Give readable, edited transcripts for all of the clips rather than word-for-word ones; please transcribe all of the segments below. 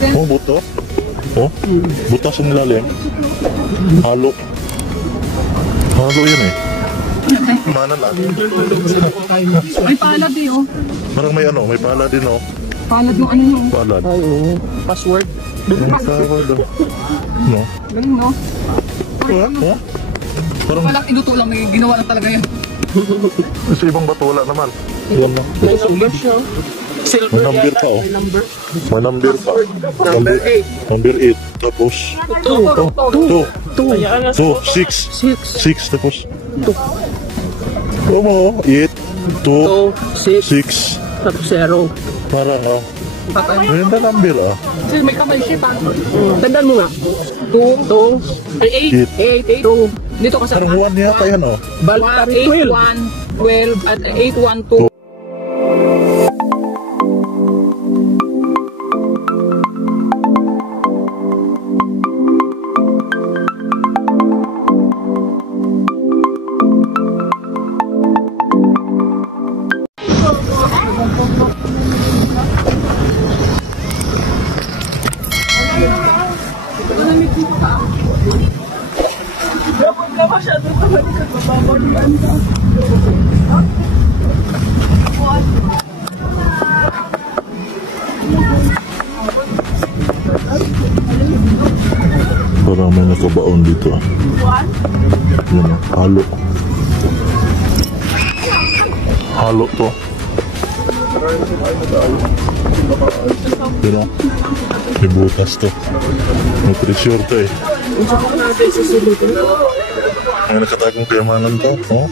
Oh, buto. Oh, butas ang ilalim. Halo. Halo yan eh. Mana lang. May palad eh, oh. Parang may ano, may pala din oh. Palad yung ano yung Palad. Ay, oo. Password. Password oh. No? galing, no? Oh? Parang Walang inuto lang, may ginawa lang talaga yan. sa ibang bato wala naman. Yan lang. May number siya. Silver May number yata. pa, oh. May number. May number pa. Number 8. Number 8. Tapos 2. 2. Kaya alas 6. 6. 6 tapos 2 mo 8 2 6. 6 Tapos 0. parang ayun na number Kasi may kamay siya, pa. Tandaan mo nga. 2. Ay, 8. 2. Dito ka sa parang 1 yata yan oh. Balpari 12. 12 at 812. Parang may nakabaon dito. Yun, halo. Halo to. Yun, may butas to. May treasure to eh. May nakatagong kayamanan to. Oh?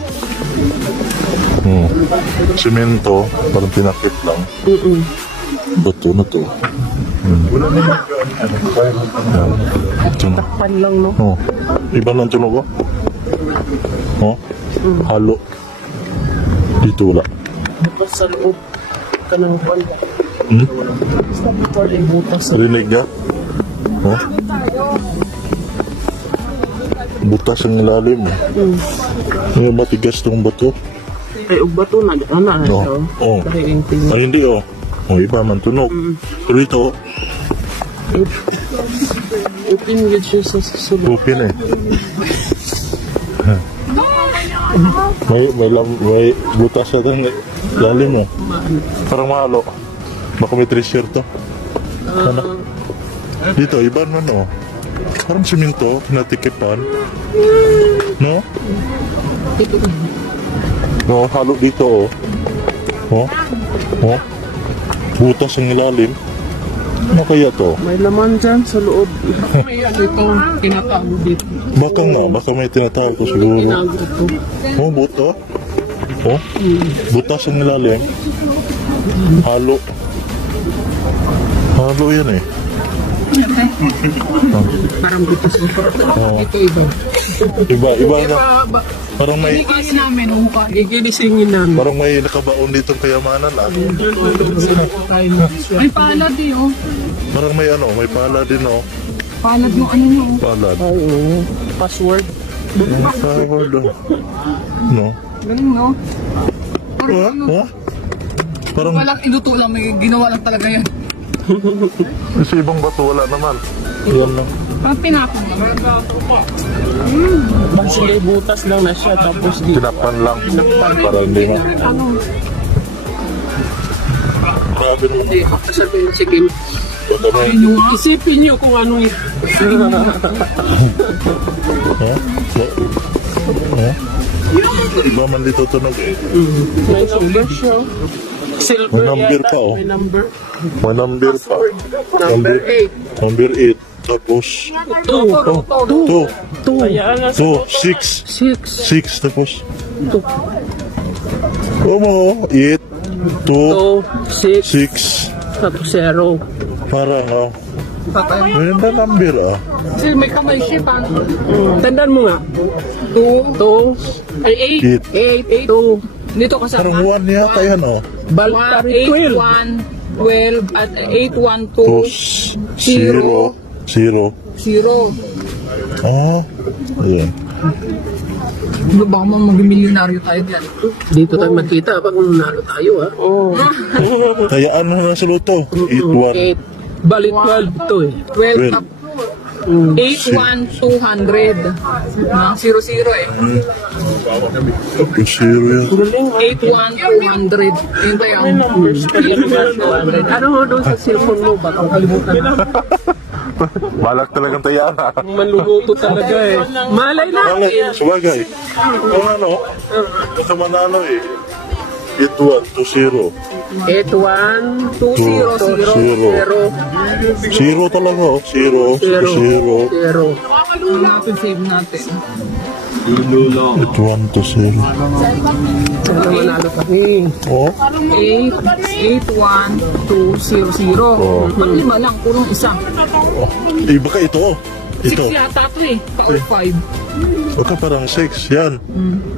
Simento, parang pinakit lang. Bato na to. Ito na. Takpan lang, no? Oh. Iba ng tunog oh. Oh. Halo. Dito wala. Butas sa loob. Kanang kwan. Basta before ay butas sa Rinig ka? Oh. Butas ang ilalim eh. Ngayon matigas tong bato. ay ug bato na ana na Oh. siya. Oh. Dahil yung tingin. Ay hindi oh. Oh, iba man tunog. Pero dito, Open yun siya sa susunod. open eh. may butas sa tang lalim mo. Parang mahalo. Baka may treasure to. Ano? Dito, iba na no. Parang simento, pinatikipan. No? No, halo dito oh. Oh? Oh? Butas ang ilalim. Ano kaya to? May laman dyan sa loob. May ano itong tinatago dito. Baka nga, baka may tinatawag ko siguro. Tinago ito. Oh, buto. Oh, butas ang ilalim. Halo. Halo yan eh. Parang butas ito. Oh, Ito iba. iba na. Parang may, Kasi namin, umuka. Gigilisingin namin. parang may nakabaon ditong kayamanan ah. May palad eh, oh. Parang may ano, may pala din oh. Palad yung ano nyo, oh. Palad. Ay, oo. Password. Password oh. No? Galing, no? Ah? Oh? Parang Walang inuto lang, may ginawa lang talaga yan. sa ibang bato wala naman. Yan lang. Parang pinapon lang. Kasi butas lang na siya tapos di. Tinakpan lang. Para hindi ma... Ano? Grabe naman. Hindi, sabihin si Kim. Baka may... Ayun yung nga. Isipin niyo kung ano yun. Ha? Ha? Iba man dito tunog eh. May number siya. Silver May number yata. pa, oh. May number. May number pa. Number 8. Number 8. Tapos 2. 2. Kaya alas 6. 6. 6 tapos 2. mo 8 2 6. 6 Tapos 0. parang oh. Ayun na number ah. Kasi may kamay siya, pa. Tandaan mo nga. 2. Ay 8. 2. Dito ka sa Parang 1 yata yan oh. Balpari 12. 12 at 812 0 0 0. Ah. Ayun. Baka mag-milyonaryo tayo dyan. Dito tayo magkita pag nanalo tayo ha. Oo. Kayaan mo na sa luto. 8 1 Bali 12 to eh. 12 tap. 81200. Mga 00 eh. Yung zero yan. 81200. Yun ba yung Ano ho doon sa cellphone mo? Baka kalimutan na. Balak talagang tayana. Manluluto talaga eh. Malay na. Sabagay. Kung ano, basta manalo eh. 8120. 81200. Zero talaga oh. Zero. Zero. natin save natin? 8120. Ano manalo kami? Oh? 81200. Pag lima lang, kurong isa. Eh, baka ito oh. 6 Ito. yata ito eh. Pa-or 5. Baka parang 6. Yan.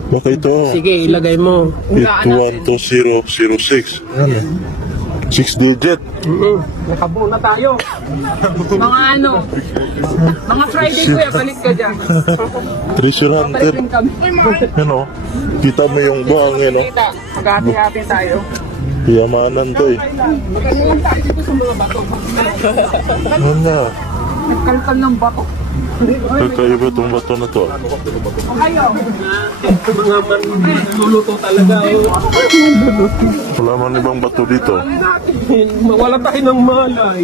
Baka ito oh. Sige, ilagay mo. 812006. Yan eh. 6 digit. Nakabuo na tayo. Mga ano, mga Friday ko balik ka dyan. Treasure Balik hunter. rin kami. Yan oh. Kita mo yung buhang yan oh. Kita, mag-hati-hati tayo. Piyamanan to eh. Magkano tayo dito sa mga bato. Ano na? Nagkalkal ng bato. Kakaiba itong bato na to. Ayaw. Mga manluluto talaga. Wala man ibang bato dito. Mawala tayo ng malay.